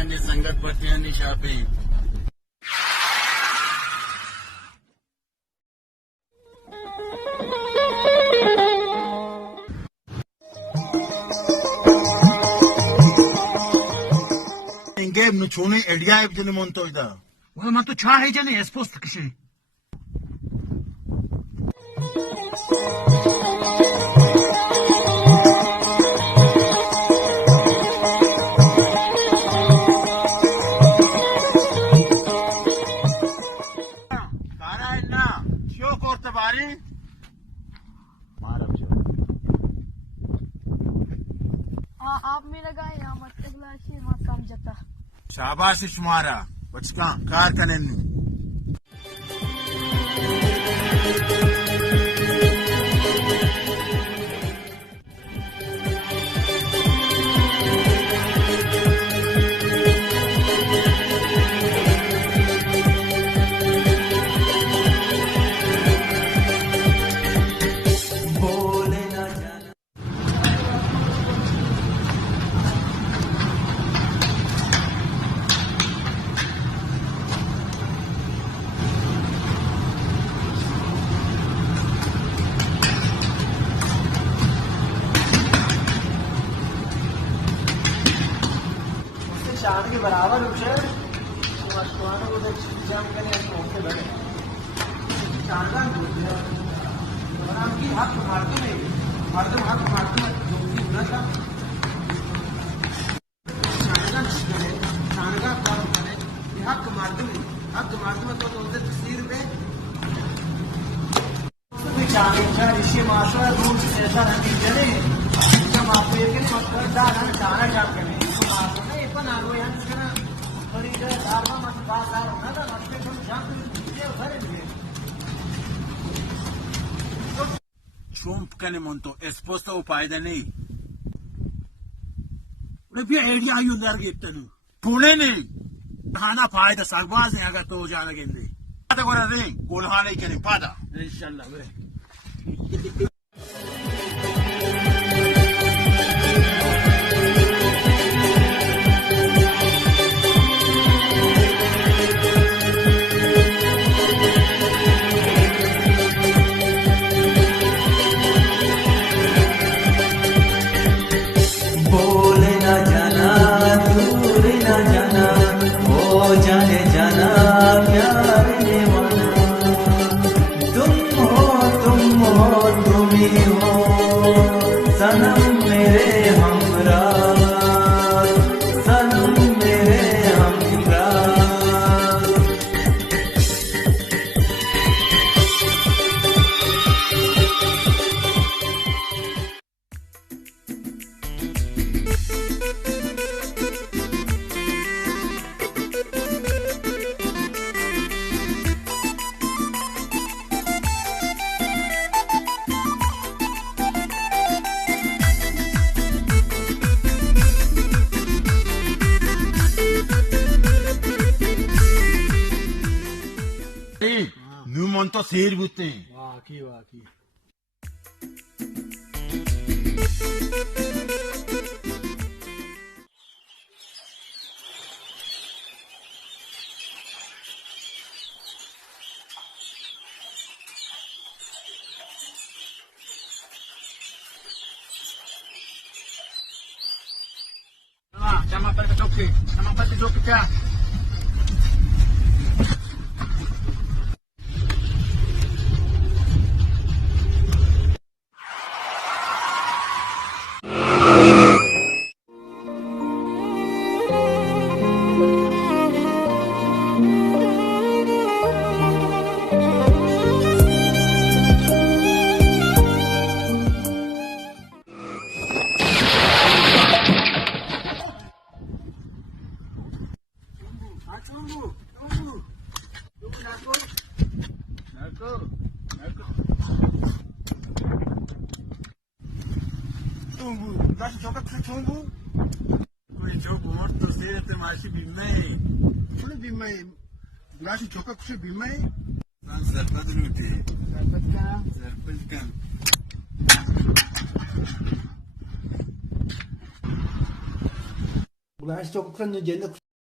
Karani Sangat Patiyani Shopping. Ingeb nu chune edia evdini montoyda. Wala man to cha hejani espost kişi. आप मेरा गाय यहाँ मत तगलाशी वहाँ समझता शाबाश तुम्हारा बचका कार कनेन्नु चांद के बराबर उछल मस्कुराने को देख जम करने होते बड़े चांदा और हम की हाथ मारते नहीं मर्दम हाथ मारते हैं जो भी ना था चांदा काम करे ये हक मारते में तो उनसे तस्वीर पे चांदा ऋषि माशा रूप से ऐसा नहीं चले जब आप ये के मतलब दाना चाना जाप करें पण आलो यांना थोडी धारणा मत बाजार होना था मत तुम जान ये घर में Trump kane monto esposto fayda nahi. Ule bir edia yunlar gittanu. Pune ne? Hana fayda sagbaz ne aga to jana gende. Pada gora re kolhane kene pada. Inshallah bre. सनम मेरे हमराह सनम मेरे हमराह Nu monto sir butte. वाकई वाकई Chama para que toque क्या Tunggu, das ist sogar zu tunggu. Kui jogo morto sete mashi bimei. Kule bimei. Gashi choka kushe bimei. Lan zarpat luti. Zarpat kan. Gashi choka kushe jelle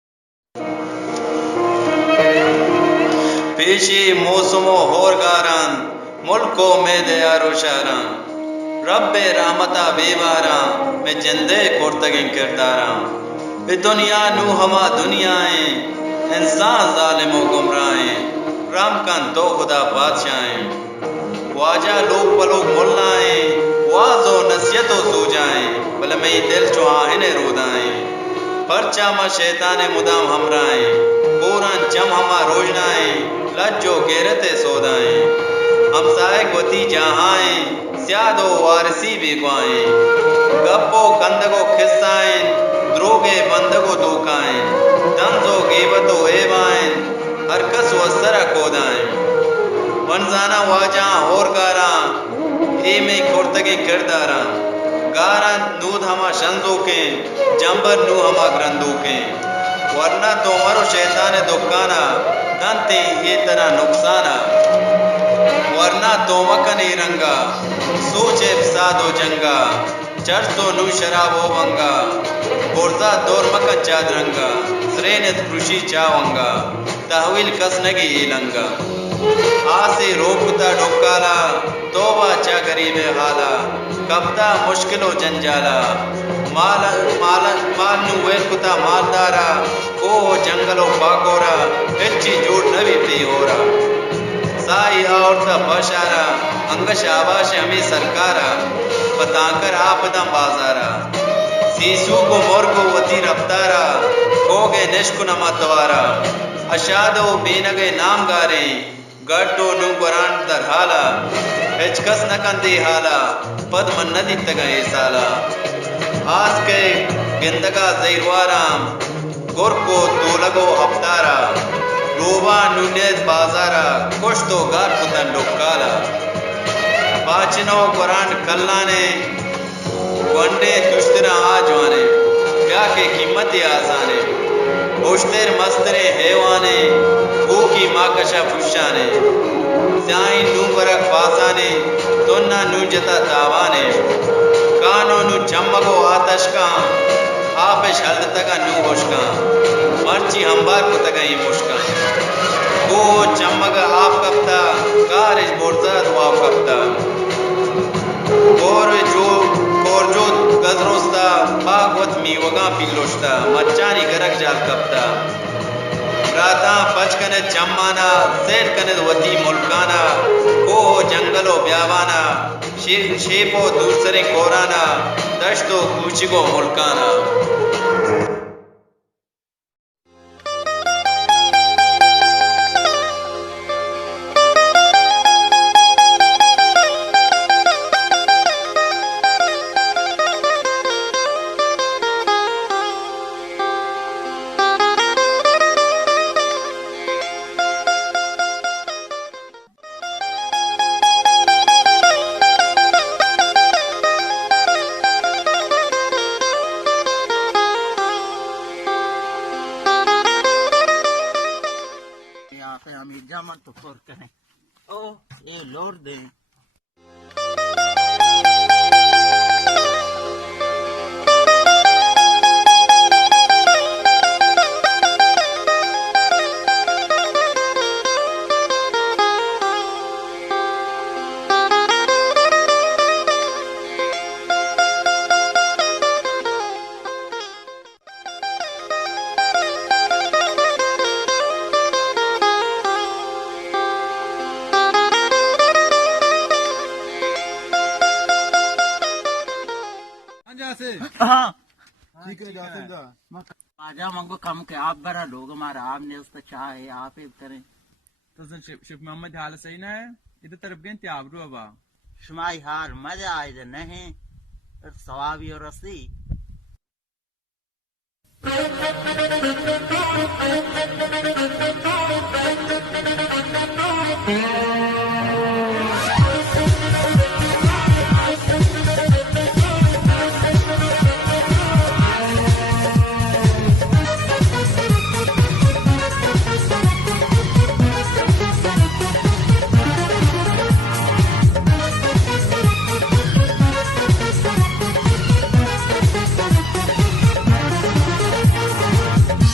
पेशी मौसमो होरगारान मुल्को में दयारो शारां रब्बे रहमता बेवारा में जिंदे कोर्तगिन किरदारां ए दुनिया नू हमा दुनियाएं इंसान जालिमो गुमराहें राम कन तो खुदा बादशाहें वाजा लोग पलोग मुल्लाएं वाजो नसीहतो सूजाएं भले मई दिल चो आहिने रोदाएं परचा मा शैताने मुदाम हमराएं पूरन जम हमा रोजनाएं लज्जो गेरते सोदाएं हमसाए गोती जहाएं स्यादो वारसी बेगवाएं गप्पो कंदगो खिस्साएं द्रोगे बंदगो दोकाएं दंजो गेबतो एवाएं हरकस वसरा कोदाएं वनजाना वाजा और गारा ए में कोर्तगे किरदारा गारा नूद हमा शंदो के जंबर नू हमा ग्रंदो के वरना तो मरो शैतान दुकाना दंते ये तरह नुकसाना वरना तो मकन रंगा सोचे सादो जंगा चर्च तो नू शराबो वंगा बोरजा दौर मकन चादरंगा श्रेनित कृषि चावंगा तहवील कसनगी इलंगा आसे रोकता डोकाला तोबा चा गरीबे हाला कब्ता मुश्किलो जंजाला माल माल माल नु वेलकुता मालदारा को जंगलो बागोरा हिच्ची जोड़ नवी पी होरा साई औरता बशारा अंगश आवाश हमें सरकारा बताकर आपदम बाजारा सीसू को मोर को वती रफ्तारा कोगे निष्कु नमतवारा अशादो बेनगे नाम गारे गड्डो नु कुरान दर हाला हिचकस न कंदी हाला पद मन नदी तगए साला आज के गिंदगा जैरवाराम गुर को तोलगो हफ्तारा रोबा नुनेद बाजारा कुछ तो गार पुतन डोकाला पाचनो कुरान कल्लाने वंडे दुश्तरा आजवाने क्या के कीमत आसाने होश्तेर मस्तरे हेवाने की माकशा फुशाने स्याही नू बरक फासाने तोन्ना नू जता तावाने कानो नू चम्मगो आतश का आपेश हल्द तका नू होशका मर्ची हमबार को तका ही मुश्का को चम्मग आप कप्ता कारिज बोरता दुआ कप्ता और जो गजरोस्ता भागवत मी वगा पिलोस्ता मच्चानी गरक जाल कप्ता राता पचकने चम्माना सेठ कने वती मुल्काना को जंगलो ब्यावाना शेपो दूसरे कोराना दश्तो कूचिगो मुल्काना तो करें ओ ये लोड दे ठीक है जाते जा आजा मंगो कम के आप बरा लोग हमारा आपने उस पर चाह है आप ही करें तो शिफ मोहम्मद हाल सही ना है इधर तरफ गए त्याबरू अबा शुमाई हार मजा आए जे नहीं सवाबी और रसी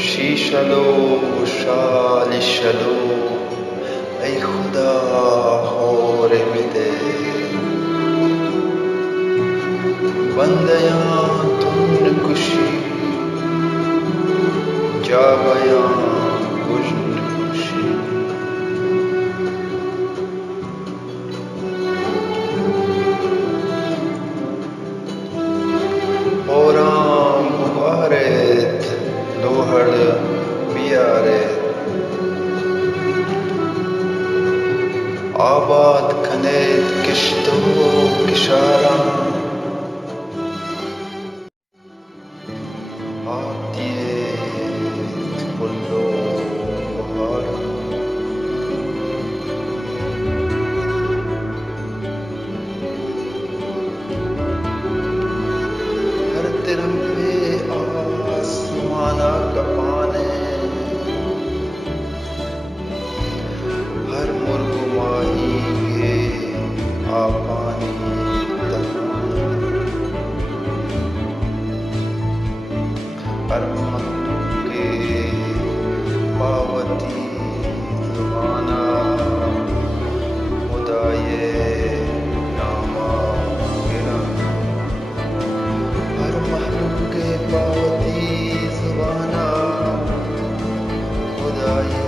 शीशलो शालिशलो ऐ खुदा होर मिदे बंदयां तुन कुशी जावयां गुजन खुशी ओराम मुबारक लोहड़ बियारे आबाद खनेत किश्तो किशारा आतिए बुल्लो बहारा हर तिरंगे आसमाना कपाने हर मुर्ग माही के आपानी तहाने हर मनु के पावती जुबाना खुदाये नामा गिरा हर महलूक के पावती जुबाना खुदाये